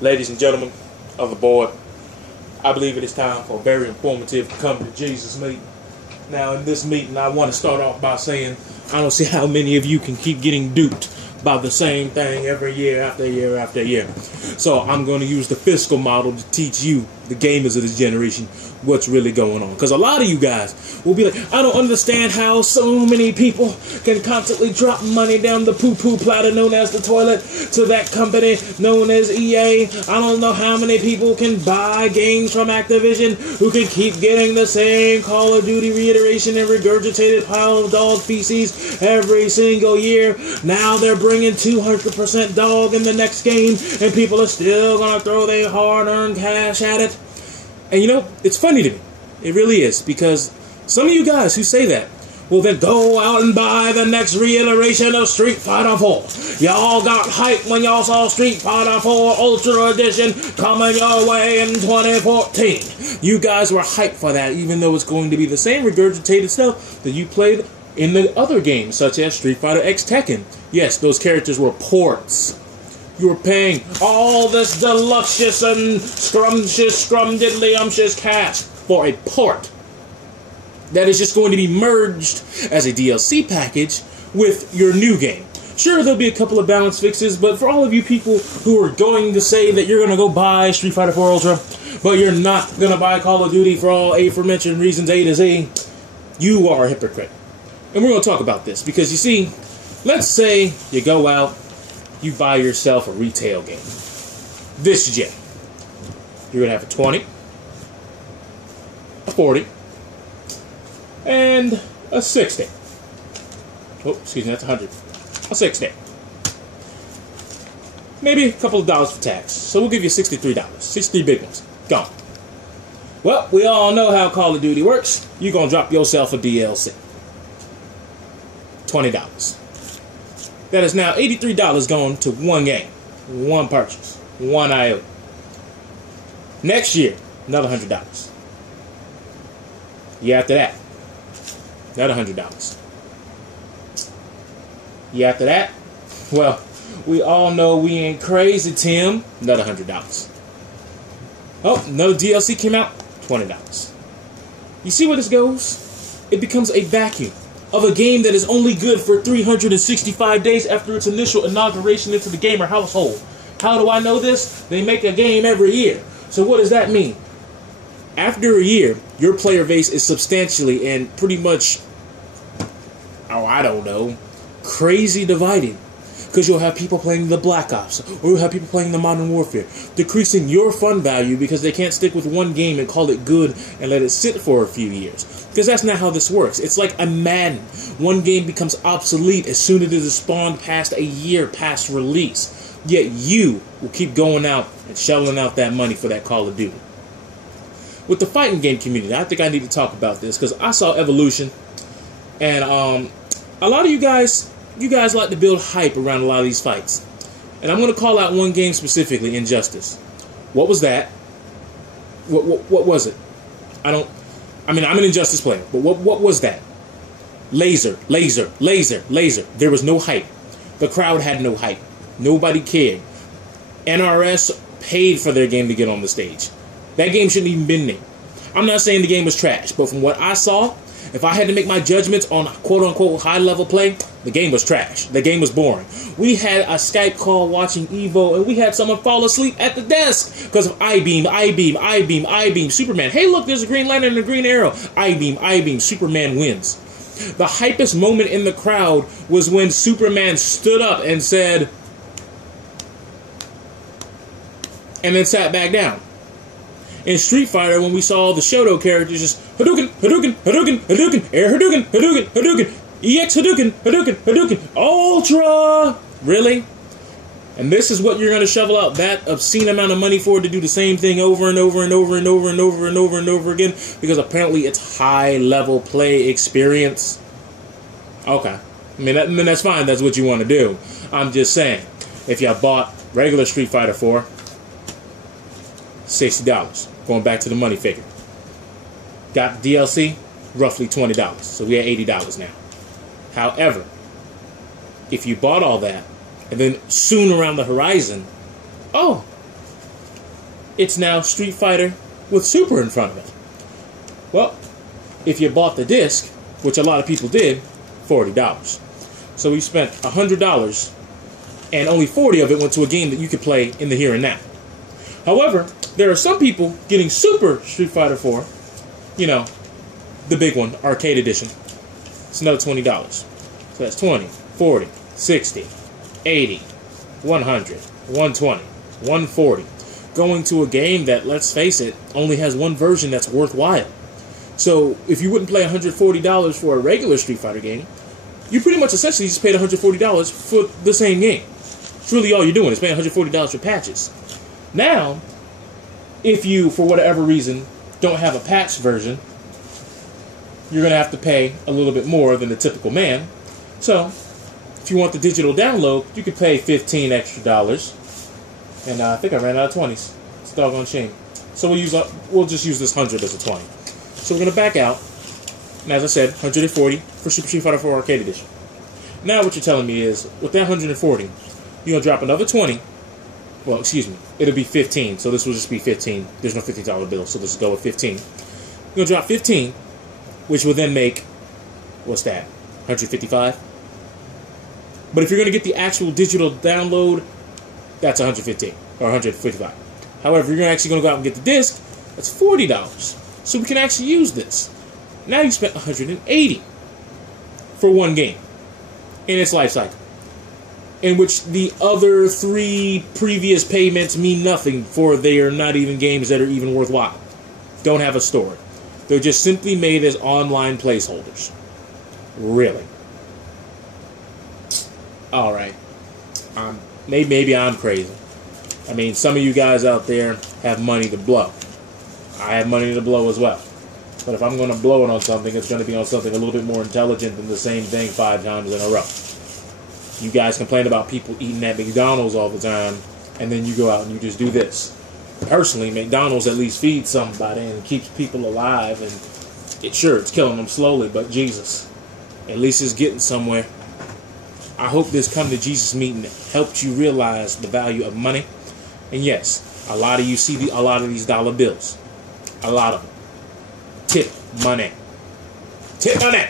Ladies and gentlemen of the board, I believe it is time for a very informative Come to Jesus meeting. Now, in this meeting, I want to start off by saying I don't see how many of you can keep getting duped by the same thing every year after year after year. So I'm going to use the fiscal model to teach you, the gamers of this generation, what's really going on. Because a lot of you guys will be like, I don't understand how so many people can constantly drop money down the poo-poo platter known as the toilet to that company known as EA. I don't know how many people can buy games from Activision who can keep getting the same Call of Duty reiteration and regurgitated pile of dog feces every single year. Now they're bringing 200% dog in the next game, and people are still going to throw their hard-earned cash at it. And you know, it's funny to me. It really is, because some of you guys who say that will then go out and buy the next reiteration of Street Fighter 4. Y'all got hyped when y'all saw Street Fighter 4 Ultra Edition coming your way in 2014. You guys were hyped for that, even though it's going to be the same regurgitated stuff that you played in the other games, such as Street Fighter X Tekken. Yes, those characters were ports. You were paying all this deluxious and scrumdiddly-umptious cash for a port that is just going to be merged as a DLC package with your new game. Sure, there'll be a couple of balance fixes, but for all of you people who are going to say that you're going to go buy Street Fighter 4 Ultra, but you're not going to buy Call of Duty for all aforementioned reasons A to Z, you are a hypocrite. And we're going to talk about this, because you see, let's say you go out, you buy yourself a retail game. This gen. You're going to have a 20, a 40, and a 60. Oh, excuse me, that's 100. A 60. Maybe a couple of dollars for tax. So we'll give you $63. 63 big ones. Gone. Well, we all know how Call of Duty works. You're going to drop yourself a DLC. $20. That is now $83 going to one game, one purchase, one IO. Next year, another $100. Year after that, another $100. Year after that, well, we all know we ain't crazy, Tim. Another $100. Oh, another DLC came out, $20. You see where this goes? It becomes a vacuum of a game that is only good for 365 days after its initial inauguration into the gamer household. How do I know this? They make a game every year. So what does that mean? After a year, your player base is substantially and pretty much, oh, I don't know, crazy divided. Because you'll have people playing the Black Ops, or you'll have people playing the Modern Warfare, decreasing your fun value because they can't stick with one game and call it good and let it sit for a few years. Because that's not how this works. It's like a Madden. One game becomes obsolete as soon as it is spawned past a year past release. Yet you will keep going out and shelling out that money for that Call of Duty. With the fighting game community, I think I need to talk about this because I saw Evolution, and a lot of you guys like to build hype around a lot of these fights. And I'm going to call out one game specifically, Injustice. What was that? What was it? I'm an Injustice player, but what was that? Laser. There was no hype. The crowd had no hype. Nobody cared. NRS paid for their game to get on the stage. That game shouldn't even been there. I'm not saying the game was trash, but from what I saw, if I had to make my judgments on quote-unquote high-level play, the game was trash. The game was boring. We had a Skype call watching Evo, and we had someone fall asleep at the desk because of I-beam, Superman. Hey, look, there's a Green Lantern and a Green Arrow. I-beam, Superman wins. The hypest moment in the crowd was when Superman stood up and said, and then sat back down. In Street Fighter, when we saw the Shoto characters just Hadouken, Air Hadouken, EX Hadouken, Ultra! Really? And this is what you're going to shovel out that obscene amount of money for, to do the same thing over and over again, because apparently it's high-level play experience? Okay. I mean, that's fine. That's what you want to do. I'm just saying, if you bought regular Street Fighter 4, $60. Going back to the money figure. Got DLC, roughly $20. So we at $80 now. However, if you bought all that, and then soon around the horizon, oh, it's now Street Fighter with Super in front of it. Well, if you bought the disc, which a lot of people did, $40. So we spent $100, and only 40 of it went to a game that you could play in the here and now. However, there are some people getting Super Street Fighter 4, you know, the big one, arcade edition. It's another $20. So that's 20, 40, 60, 80, 100, 120, 140. Going to a game that, let's face it, only has one version that's worthwhile. So if you wouldn't play $140 for a regular Street Fighter game, you pretty much essentially just paid $140 for the same game. It's really all you're doing is paying $140 for patches. Now, if you, for whatever reason, don't have a patched version, you're going to have to pay a little bit more than the typical man. So, if you want the digital download, you could pay $15 extra. And I think I ran out of 20s. It's a doggone shame. So we'll just use this 100 as a 20. So we're going to back out. And as I said, 140 for Super Street Fighter 4 Arcade Edition. Now what you're telling me is, with that 140, you're going to drop another 20. Well, excuse me. It'll be 15. So this will just be 15. There's no $50 bill, so let's go with 15. You're going to drop 15, which will then make, what's that, 155? But if you're going to get the actual digital download, that's 115 or 155. However, you're actually going to go out and get the disc, that's $40. So we can actually use this. Now you spent $180 for one game in its life cycle, in which the other 3 previous payments mean nothing, for they are not even games that are even worthwhile. Don't have a story. They're just simply made as online placeholders. Really? Alright. Maybe I'm crazy. I mean, some of you guys out there have money to blow. I have money to blow as well. But if I'm going to blow it on something, it's going to be on something a little bit more intelligent than the same thing 5 times in a row. You guys complain about people eating at McDonald's all the time, and then you go out and you just do this. Personally, McDonald's at least feeds somebody and keeps people alive, and it's killing them slowly, but Jesus, at least it's getting somewhere. I hope this come to Jesus meeting helped you realize the value of money. And yes, a lot of you see a lot of these dollar bills. A lot of them. Tip money. Tip money.